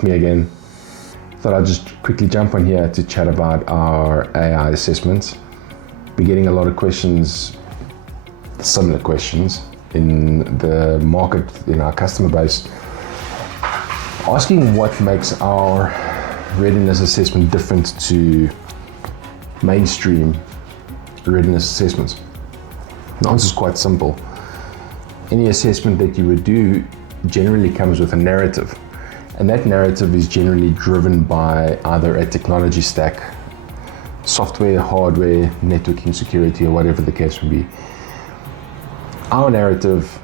It's me again. Thought I'd just quickly jump on here to chat about our AI assessments. We're getting a lot of questions, similar questions in the market, in our customer base, asking what makes our readiness assessment different to mainstream readiness assessments. The answer is quite simple. Any assessment that you would do generally comes with a narrative, and that narrative is generally driven by either a technology stack, software, hardware, networking, security, or whatever the case may be. Our narrative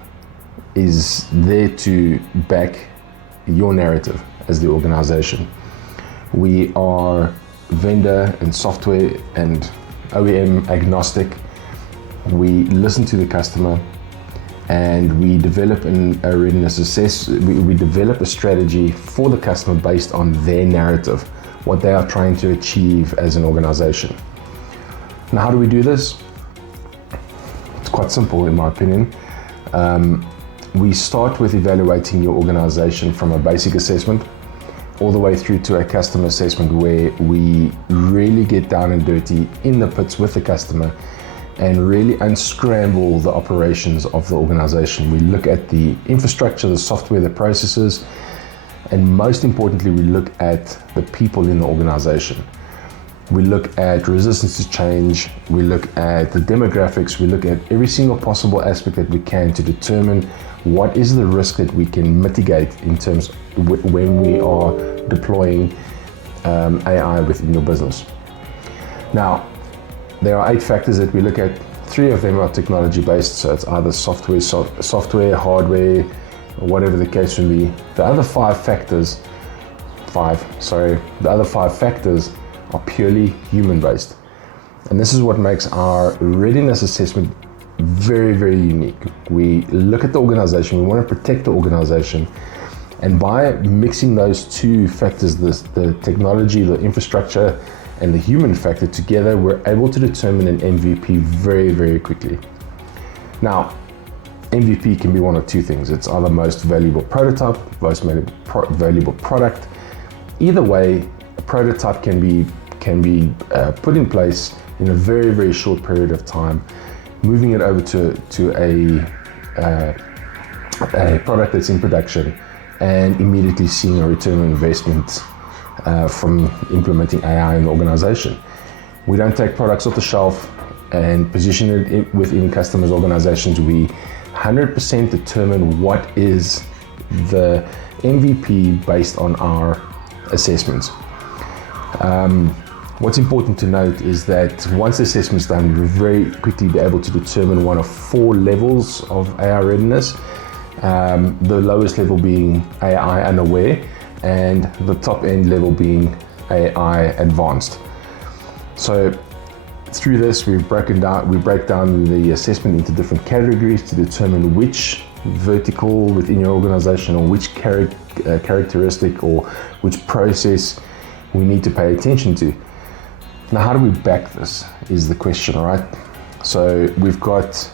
is there to back your narrative as the organization. We are vendor and software and OEM agnostic. We listen to the customer and we develop a readiness we develop a strategy for the customer based on their narrative, what they are trying to achieve as an organization. Now, how do we do this? It's quite simple, in my opinion. We start with evaluating your organization from a basic assessment all the way through to a customer assessment, where we really get down and dirty in the pits with the customer and really unscramble the operations of the organization. We look at the infrastructure, the software, the processes, and most importantly, we look at the people in the organization. We look at resistance to change, we look at the demographics, we look at every single possible aspect that we can to determine what is the risk that we can mitigate in terms when we are deploying AI within your business. Now, there are 8 factors that we look at. 3 of them are technology based, so it's either software, hardware, or whatever the case may be. The other 5 factors are purely human based. And this is what makes our readiness assessment very, very unique. We look at the organization, we want to protect the organization, and by mixing those 2 factors, the technology, the infrastructure, and the human factor together, we're able to determine an MVP very, very quickly. Now, MVP can be one of 2 things. It's either most valuable prototype, most valuable product. Either way, a prototype can be put in place in a very, very short period of time, moving it over to a product that's in production and immediately seeing a return on investment from implementing AI in the organization. We don't take products off the shelf and position it within customers' organizations. We 100% determine what is the MVP based on our assessments. What's important to note is that once the assessment is done, we'll very quickly be able to determine one of 4 levels of AI readiness. The lowest level being AI unaware, and the top end level being AI advanced. So through this, we break down the assessment into different categories to determine which vertical within your organization or which characteristic or which process we need to pay attention to. Now, how do we back this is the question, right? So we've got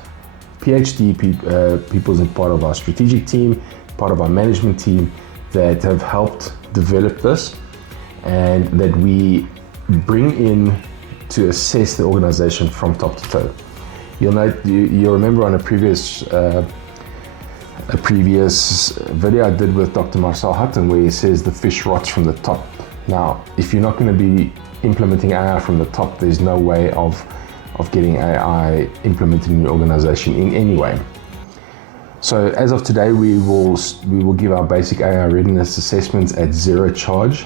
PhD people as part of our strategic team, part of our management team, that have helped develop this and that we bring in to assess the organization from top to toe. You'll remember on a previous video I did with Dr. Marcel Hutton, where he says the fish rots from the top. Now, if you're not going to be implementing AI from the top, there's no way of getting AI implemented in your organization in any way. So as of today, we will give our basic AI readiness assessments at 0 charge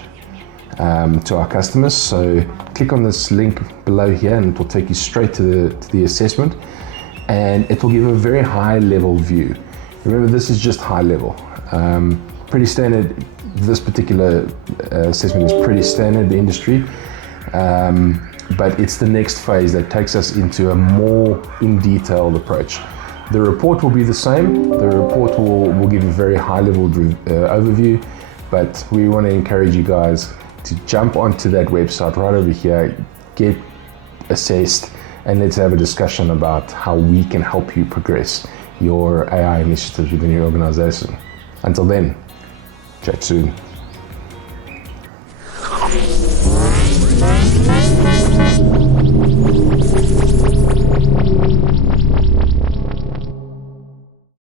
to our customers. So click on this link below here and it will take you straight to the assessment, and it will give a very high level view. Remember, this is just high level. Pretty standard. This particular assessment is pretty standard in the industry, but it's the next phase that takes us into a more in-detailed approach. The report will be the same. The report will give a very high-level overview, but we want to encourage you guys to jump onto that website right over here, get assessed, and let's have a discussion about how we can help you progress your AI initiatives within your organization. Until then, chat soon.